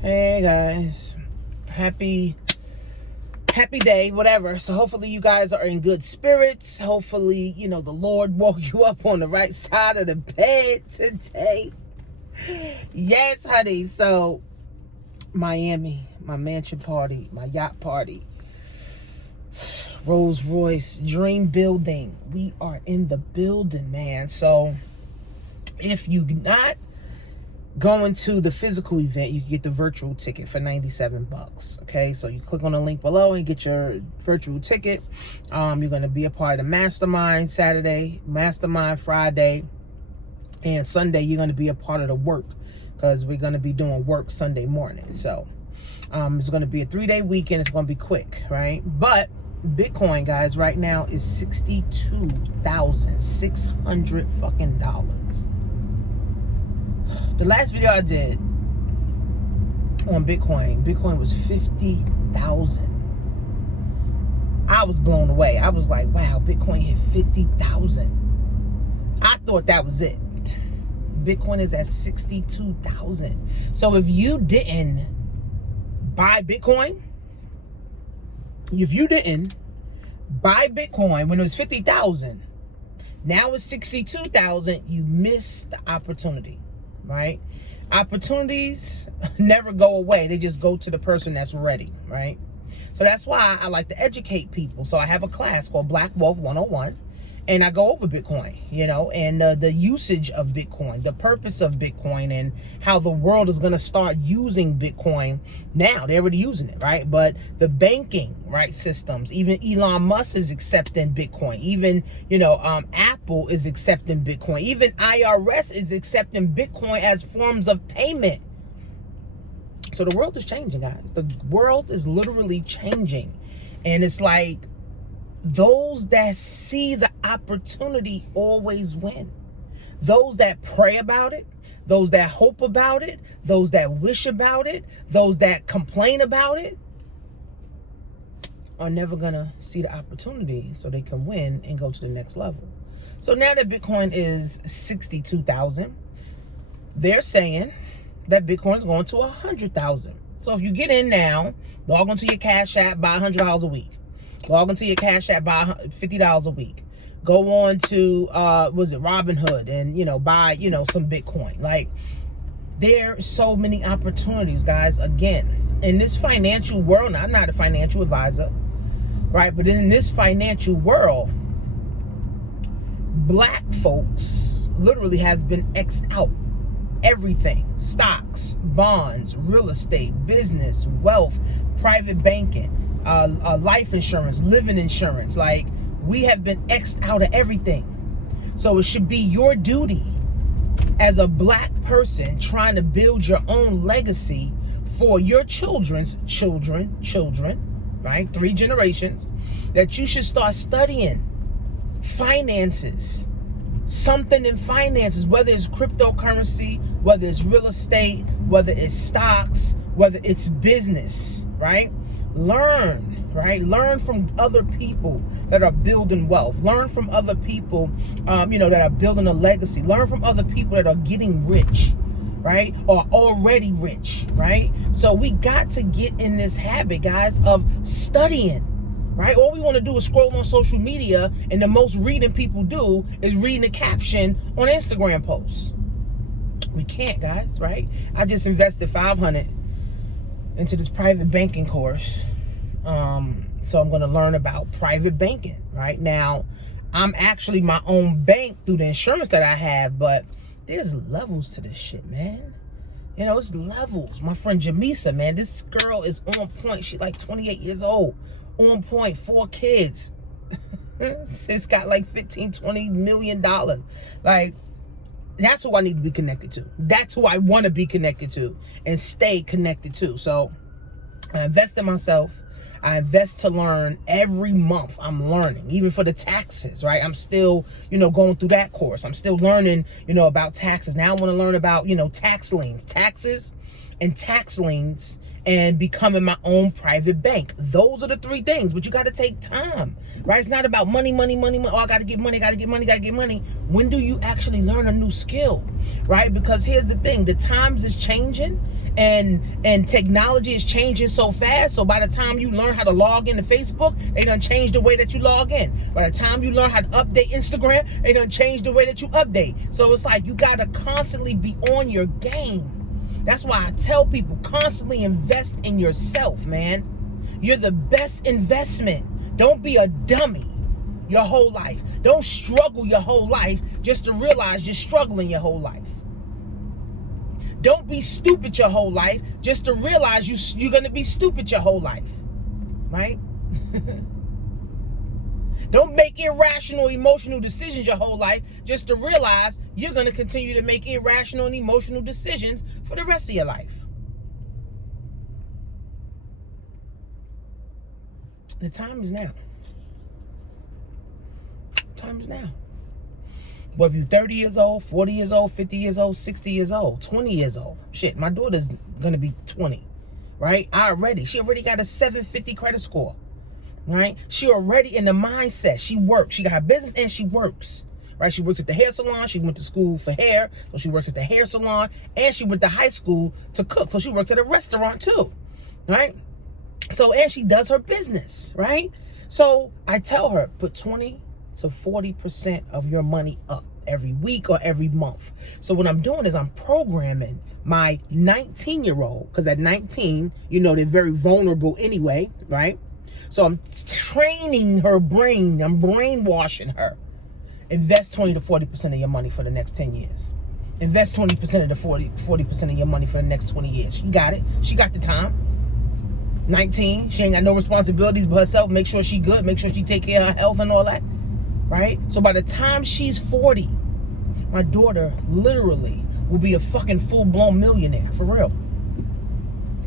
Hey guys, happy day, whatever. So hopefully you guys are in good spirits. Hopefully, the Lord woke you up on the right side of the bed today. Yes, honey. So Miami, my mansion party, my yacht party, Rolls Royce, dream building. We are in the building, man. So if you not going to the physical event, you can get the virtual ticket for $97. Okay, so you click on the link below and get your virtual ticket. You're going to be a part of the mastermind Saturday, mastermind Friday, and Sunday you're going to be a part of the work, because we're going to be doing work Sunday morning. So it's going to be a 3-day weekend. It's going to be quick, right? But Bitcoin, guys, right now is $62,600 fucking dollars. The last video I did on Bitcoin was 50,000. I was blown away. I was like, wow, Bitcoin hit 50,000. I thought that was it. Bitcoin is at 62,000. So if you didn't buy Bitcoin, when it was 50,000, now it's 62,000, you missed the opportunity. Right? Opportunities never go away. They just go to the person that's ready, right? So that's why I like to educate people. So I have a class called Black Wealth 101, and I go over Bitcoin, and the usage of Bitcoin, the purpose of Bitcoin, and how the world is going to start using Bitcoin. Now they're already using it, right? But the banking, right, systems, even Elon Musk is accepting Bitcoin. Even, Apple is accepting Bitcoin. Even IRS is accepting Bitcoin as forms of payment. So the world is changing, guys. The world is literally changing. And it's like, those that see the opportunity always win. Those that pray about it, those that hope about it, those that wish about it, those that complain about it, are never gonna see the opportunity so they can win and go to the next level. So now that Bitcoin is 62,000, they're saying that Bitcoin is going to 100,000. So if you get in now, log onto your Cash App, buy $100 a week. Log into your Cash App, buy $50 a week. Go on to Robinhood and buy some Bitcoin. Like, there's so many opportunities, guys. Again, in this financial world, now I'm not a financial advisor, right? But in this financial world, black folks literally has been X'd out. Everything: stocks, bonds, real estate, business, wealth, private banking, life insurance, living insurance. Like, we have been X'd out of everything. So it should be your duty as a black person trying to build your own legacy for your children's children, right? 3 generations, that you should start studying finances. Something in finances, whether it's cryptocurrency, whether it's real estate, whether it's stocks, whether it's business, right? Learn, right? Learn from other people that are building wealth. Learn from other people, that are building a legacy. Learn from other people that are getting rich, right? Or already rich, right? So we got to get in this habit, guys, of studying. Right? All we want to do is scroll on social media, and the most reading people do is reading the caption on Instagram posts. We can't, guys, right? I just invested $500 into this private banking course. So I'm going to learn about private banking, right? Now, I'm actually my own bank through the insurance that I have, but there's levels to this shit, man. It's levels. My friend Jamisa, man, this girl is on point. She's like 28 years old. On point, 4 kids. It's got like $15-20 million. Like, that's who I need to be connected to. That's who I want to be connected to and stay connected to. So I invest in myself. I invest to learn. Every month I'm learning, even for the taxes, right? I'm still, going through that course. I'm still learning, about taxes. Now I want to learn about, tax liens, taxes and tax liens, and becoming my own private bank. Those are the three things, but you got to take time, right? It's not about money. Oh, I got to get money. When do you actually learn a new skill, right? Because here's the thing, the times is changing and technology is changing so fast. So by the time you learn how to log into Facebook, they done change the way that you log in. By the time you learn how to update Instagram, they done change the way that you update. So it's like you got to constantly be on your game. That's why I tell people, constantly invest in yourself, man. You're the best investment. Don't be a dummy your whole life. Don't struggle your whole life just to realize you're struggling your whole life. Don't be stupid your whole life just to realize you're going to be stupid your whole life, right? Don't make irrational, emotional decisions your whole life just to realize you're going to continue to make irrational and emotional decisions for the rest of your life. The time is now. Time is now. Whether you're 30 years old, 40 years old, 50 years old, 60 years old, 20 years old. Shit, my daughter's going to be 20, right? She already got a 750 credit score. Right? She already in the mindset. She works. She got her business and she works. Right? She works at the hair salon. She went to school for hair. So she works at the hair salon. And she went to high school to cook. So she works at a restaurant too. Right? So, and she does her business. Right? So I tell her, put 20 to 40% of your money up every week or every month. So what I'm doing is I'm programming my 19-year-old, because at 19, they're very vulnerable anyway. Right? So I'm training her brain. I'm brainwashing her. Invest 20 to 40% of your money for the next 10 years. Invest 20% of the 40% of your money for the next 20 years. She got it. She got the time. 19. She ain't got no responsibilities but herself. Make sure she good. Make sure she take care of her health and all that. Right? So by the time she's 40, my daughter literally will be a fucking full-blown millionaire. For real.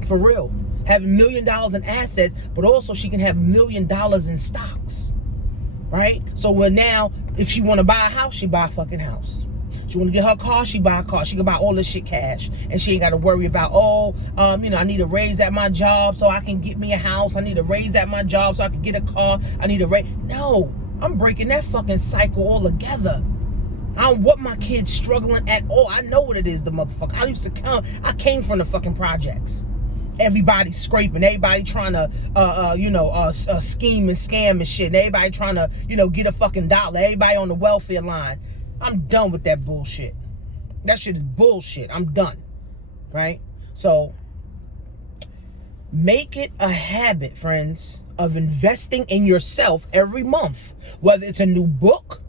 For real. Have $1 million in assets, but also she can have $1 million in stocks, right? So now, if she want to buy a house, she buy a fucking house. She want to get her car, she buy a car. She can buy all this shit cash, and she ain't got to worry about, I need a raise at my job so I can get me a house. I need a raise at my job so I can get a car. I need a raise. No, I'm breaking that fucking cycle altogether. I don't want my kids struggling at all. I know what it is, the motherfucker. I came from the fucking projects. Everybody scraping, everybody trying to, scheme and scam and shit. And everybody trying to, get a fucking dollar. Everybody on the welfare line. I'm done with that bullshit. That shit is bullshit. I'm done. Right? So, make it a habit, friends, of investing in yourself every month. Whether it's a new book,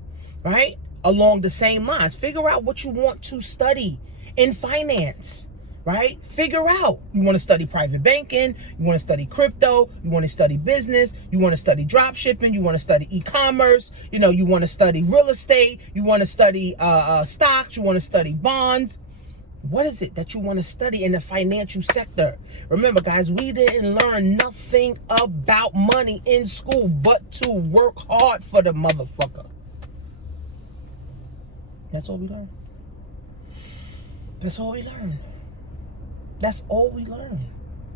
right? Along the same lines. Figure out what you want to study in finance. Right? Figure out. You want to study private banking. You want to study crypto. You want to study business. You want to study drop shipping. You want to study e-commerce. You want to study real estate. You want to study stocks. You want to study bonds. What is it that you want to study in the financial sector? Remember, guys, we didn't learn nothing about money in school but to work hard for the motherfucker. That's all we learned. That's all we learned. That's all we learn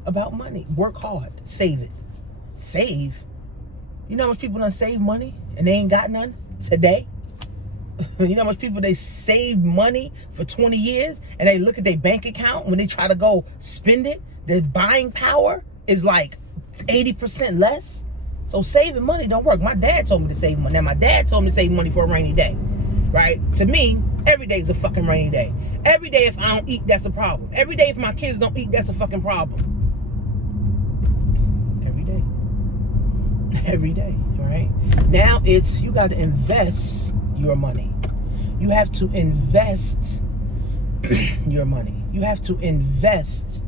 about money. Work hard. Save it. Save? You know how much people done save money and they ain't got none today? You know how much people they save money for 20 years and they look at their bank account when they try to go spend it? Their buying power is like 80% less. So saving money don't work. My dad told me to save money. Now, my dad told me to save money for a rainy day. Right? To me, every day is a fucking rainy day. Every day if I don't eat, that's a problem. Every day if my kids don't eat, that's a fucking problem. Every day. Every day, right? Now you got to invest your money. You have to invest your money. You have to invest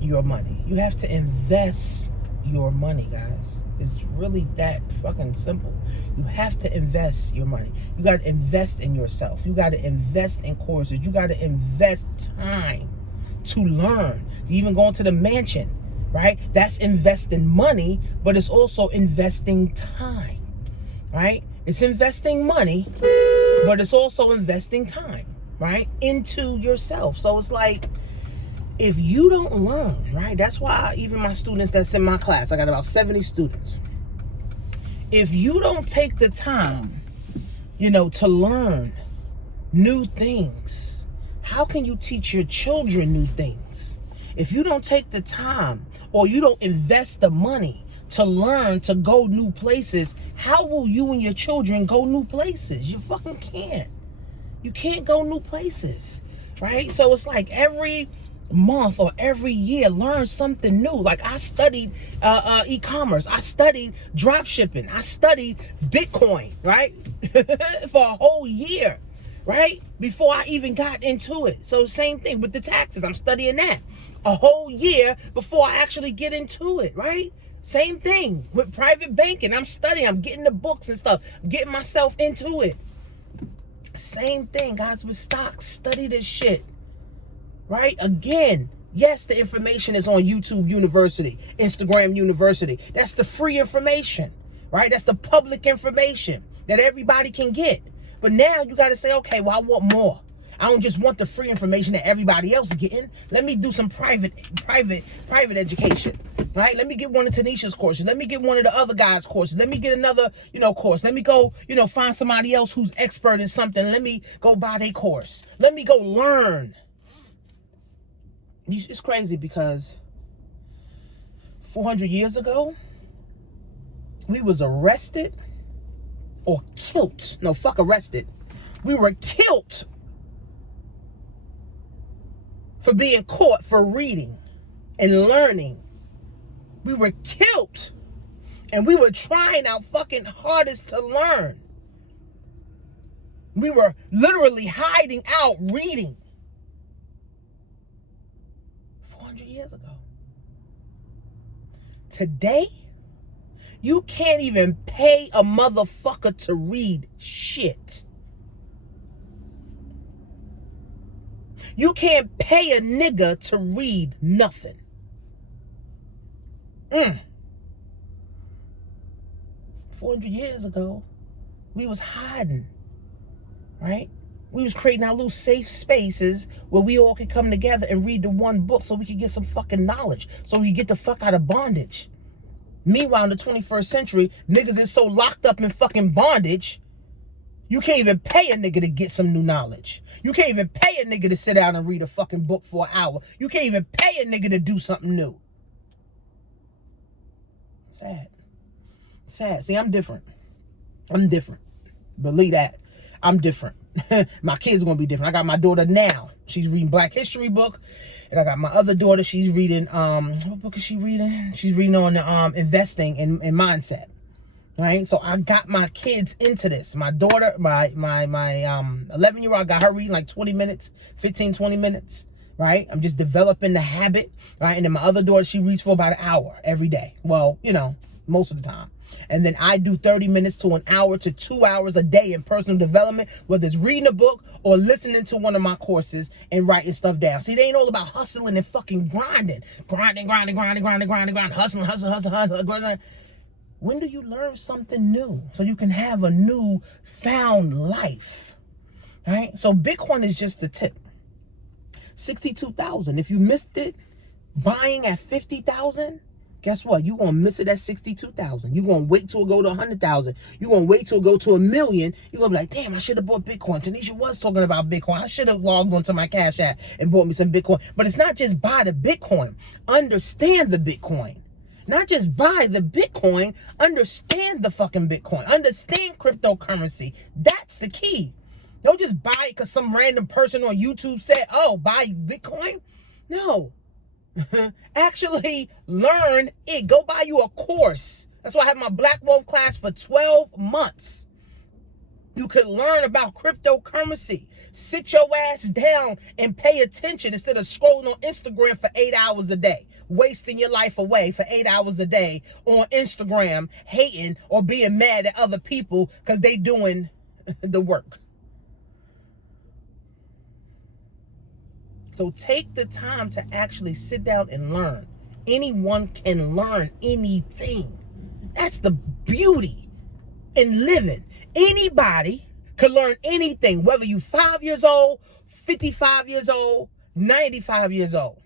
your money. You have to invest your money, guys. It's really that fucking simple. You have to invest your money. You got to invest in yourself. You got to invest in courses. You got to invest time to learn. You even going to the mansion, right? That's investing money, but it's also investing time, right? It's investing money, but it's also investing time, right? Into yourself. So it's like, If you don't learn, right? That's why even my students that's in my class, I got about 70 students. If you don't take the time, to learn new things, how can you teach your children new things? If you don't take the time or you don't invest the money to learn, to go new places, how will you and your children go new places? You fucking can't. You can't go new places, right? So it's like every month or every year, learn something new. Like I studied e-commerce. I studied drop shipping. I studied Bitcoin, right? For a whole year, right? Before I even got into it. So same thing with the taxes. I'm studying that a whole year before I actually get into it, right? Same thing with private banking. I'm studying. I'm getting the books and stuff. I'm getting myself into it. Same thing, guys, with stocks. Study this shit. Right? Again, yes, the information is on YouTube University, Instagram University. That's the free information, right? That's the public information that everybody can get. But now you got to say, okay, well, I want more. I don't just want the free information that everybody else is getting. Let me do some private education, right? Let me get one of Tanisha's courses. Let me get one of the other guys' courses. Let me get another, course. Let me go, find somebody else who's expert in something. Let me go buy their course. Let me go learn. It's crazy because 400 years ago, we was arrested or killed. No, fuck arrested. We were killed for being caught for reading and learning. We were killed. And we were trying our fucking hardest to learn. We were literally hiding out reading. 400 years ago. Today, you can't even pay a motherfucker to read shit. You can't pay a nigga to read nothing. 400 years ago, we was hiding, right? We was creating our little safe spaces where we all could come together and read the one book so we could get some fucking knowledge, so we could get the fuck out of bondage. Meanwhile, in the 21st century, niggas is so locked up in fucking bondage, you can't even pay a nigga to get some new knowledge. You can't even pay a nigga to sit down and read a fucking book for an hour. You can't even pay a nigga to do something new. Sad. Sad. See, I'm different. I'm different. Believe that. I'm different. My kids are going to be different. I got my daughter now. She's reading Black History book. And I got my other daughter. She's reading, what book is she reading? She's reading on investing and mindset. Right? So I got my kids into this. My daughter, my 11-year-old, I got her reading like 20 minutes, 15, 20 minutes. Right? I'm just developing the habit. Right? And then my other daughter, she reads for about an hour every day. Well, most of the time. And then I do 30 minutes to an hour to 2 hours a day in personal development, whether it's reading a book or listening to one of my courses and writing stuff down. See, they ain't all about hustling and fucking grinding. Grinding, hustling. When do you learn something new so you can have a new found life? Right? So Bitcoin is just the tip. 62,000. If you missed it, buying at 50,000, guess what? You're going to miss it at 62,000. You're going to wait till it go to 100,000. You're going to wait till it go to 1,000,000. You're going to be like, damn, I should have bought Bitcoin. Tanisha was talking about Bitcoin. I should have logged onto my Cash App and bought me some Bitcoin. But it's not just buy the Bitcoin. Understand the Bitcoin. Not just buy the Bitcoin. Understand the fucking Bitcoin. Understand cryptocurrency. That's the key. Don't just buy it because some random person on YouTube said, oh, buy Bitcoin. No. Actually learn it. Go buy you a course. That's why I have my Black Wolf class for 12 months. You could learn about cryptocurrency. Sit your ass down and pay attention instead of scrolling on Instagram for 8 hours a day. Wasting your life away for 8 hours a day on Instagram, hating or being mad at other people because they doing the work. So take the time to actually sit down and learn. Anyone can learn anything. That's the beauty in living. Anybody can learn anything, whether you 5 years old, 55 years old, 95 years old.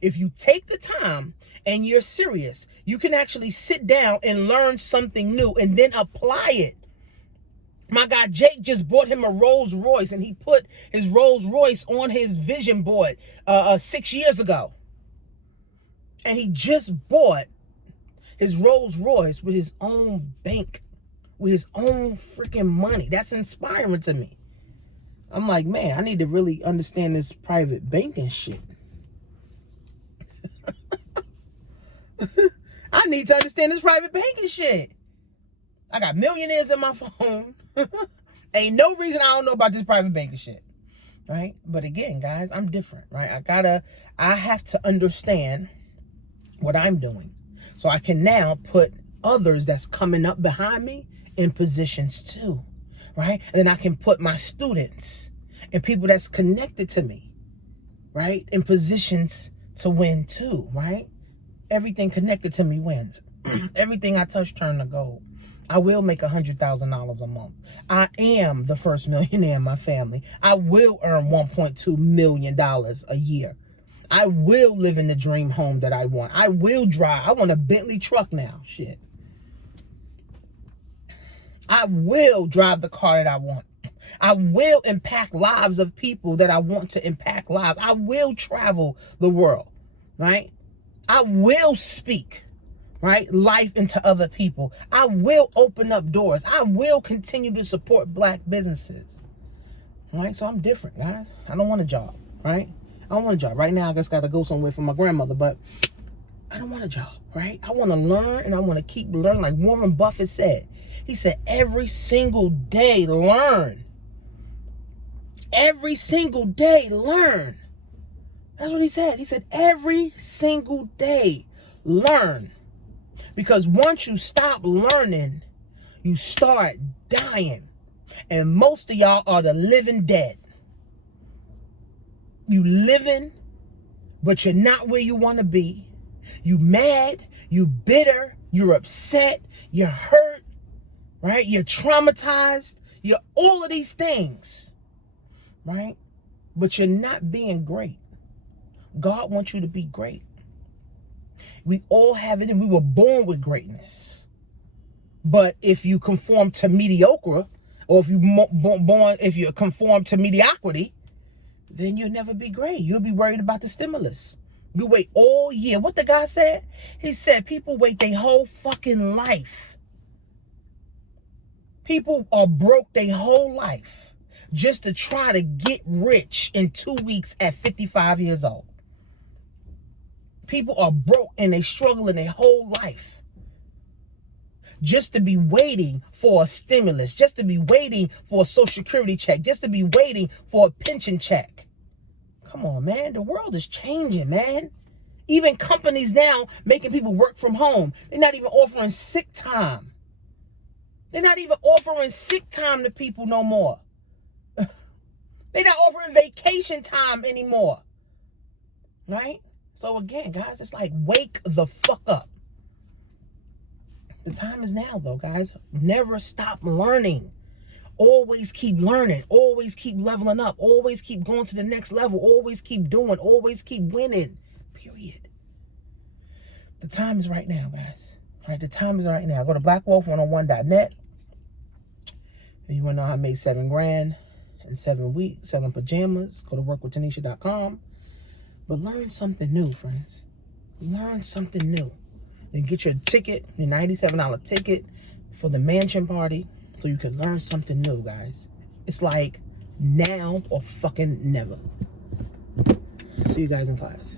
If you take the time and you're serious, you can actually sit down and learn something new and then apply it. My guy Jake just bought him a Rolls Royce, and he put his Rolls Royce on his vision board 6 years ago. And he just bought his Rolls Royce with his own bank, with his own freaking money. That's inspiring to me. I'm like, man, I need to really understand this private banking shit. I need to understand this private banking shit. I got millionaires in my phone. Ain't no reason I don't know about this private banking shit. Right? But again, guys, I'm different, right? I have to understand what I'm doing, so I can now put others that's coming up behind me in positions too, right? And then I can put my students and people that's connected to me, right, in positions to win too, right? Everything connected to me wins. Everything I touch turn to gold. I will make $100,000 a month. I am the first millionaire in my family. I will earn $1.2 million a year. I will live in the dream home that I want. I will drive. I want a Bentley truck now. Shit. I will drive the car that I want. I will impact lives of people that I want to impact lives. I will travel the world, right? I will speak, right, life into other people. I will open up doors. I will continue to support black businesses, right? So I'm different, guys. I don't want a job, right? I don't want a job. Right now, I just got to go somewhere for my grandmother, but I don't want a job, right? I want to learn, and I want to keep learning. Like Warren Buffett said, he said, every single day, learn. Every single day, learn. That's what he said. He said, every single day, learn. Because once you stop learning, you start dying. And most of y'all are the living dead. You living, but you're not where you want to be. You mad, you bitter, you're upset, you're hurt, right? You're traumatized. You're all of these things, right? But you're not being great. God wants you to be great. We all have it, and we were born with greatness. But if you conform to mediocre, or if you conform to mediocrity, then you'll never be great. You'll be worried about the stimulus. You wait all year. What the guy said? He said people wait their whole fucking life. People are broke their whole life just to try to get rich in 2 weeks at 55 years old. People are broke and they struggle in their whole life just to be waiting for a stimulus, just to be waiting for a social security check, just to be waiting for a pension check. Come on, man. The world is changing, man. Even companies now making people work from home. They're not even offering sick time. They're not even offering sick time to people no more. They're not offering vacation time anymore. Right? So again, guys, it's like, wake the fuck up. The time is now, though, guys. Never stop learning. Always keep learning. Always keep leveling up. Always keep going to the next level. Always keep doing. Always keep winning. Period. The time is right now, guys. All right, the time is right now. Go to blackwolf101.net. If you want to know how I made $7 in 7 weeks selling pajamas, go to workwithtanisha.com. But learn something new, friends. Learn something new. Then get your ticket, your $97 ticket for the mansion party, so you can learn something new, guys. It's like now or fucking never. See you guys in class.